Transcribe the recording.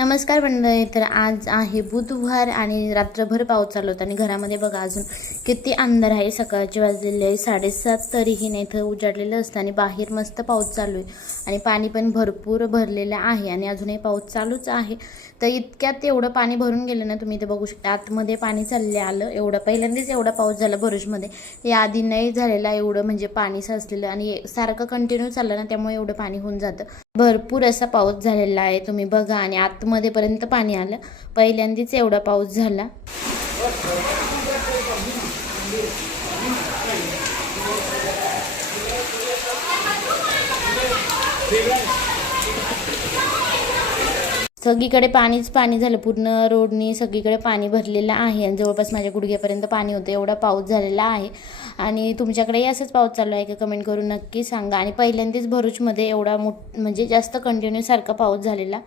नमस्कार मंडळी. तर आज आहे बुधवार आणि रात्रभर पाऊस चालू होता आणि घरामध्ये बघा अजून किती अंधार आहे. सकाळचे वाजलेले आहे 7:30 तरीही नाही, इथं उजाडलेलं असतं आणि बाहेर मस्त पाऊस चालू आहे आणि पाणी पण भरपूर भरलेलं आहे आणि अजूनही पाऊस चालूच आहे. तर इतक्यात एवढं पाणी भरून गेलं ना, तुम्ही इथे बघू शकता आतमध्ये पाणी चालले आलं. एवढं पहिल्यांदाच एवढा पाऊस झाला भरुचमध्ये, याआधी नाही झालेला एवढं, म्हणजे पाणी साचलेलं आणि सारखं कंटिन्यू चाललं ना, त्यामुळे एवढं पाणी होऊन जातं. भरपूर असा पाऊस झालेला आहे, तुम्ही बघा. आणि आतमध्ये पर्यंत पाणी आलं, पहिल्यांदाच एवढा पाऊस झाला. सगळीकडे पाणीच पाणी झालं, पूर्ण रोडनी सगळीकडे पाणी भरलेलं आहे आणि जवळपास माझ्या गुडघ्यापर्यंत पाणी होतं, एवढा पाऊस झालेला आहे. आणि तुमच्याकडेही असंच पाऊस चालू आहे का, कमेंट करून नक्की सांगा. आणि पहिल्यांदाच भरूचमध्ये एवढा म्हणजे जास्त कंटिन्यू सारखा पाऊस झालेला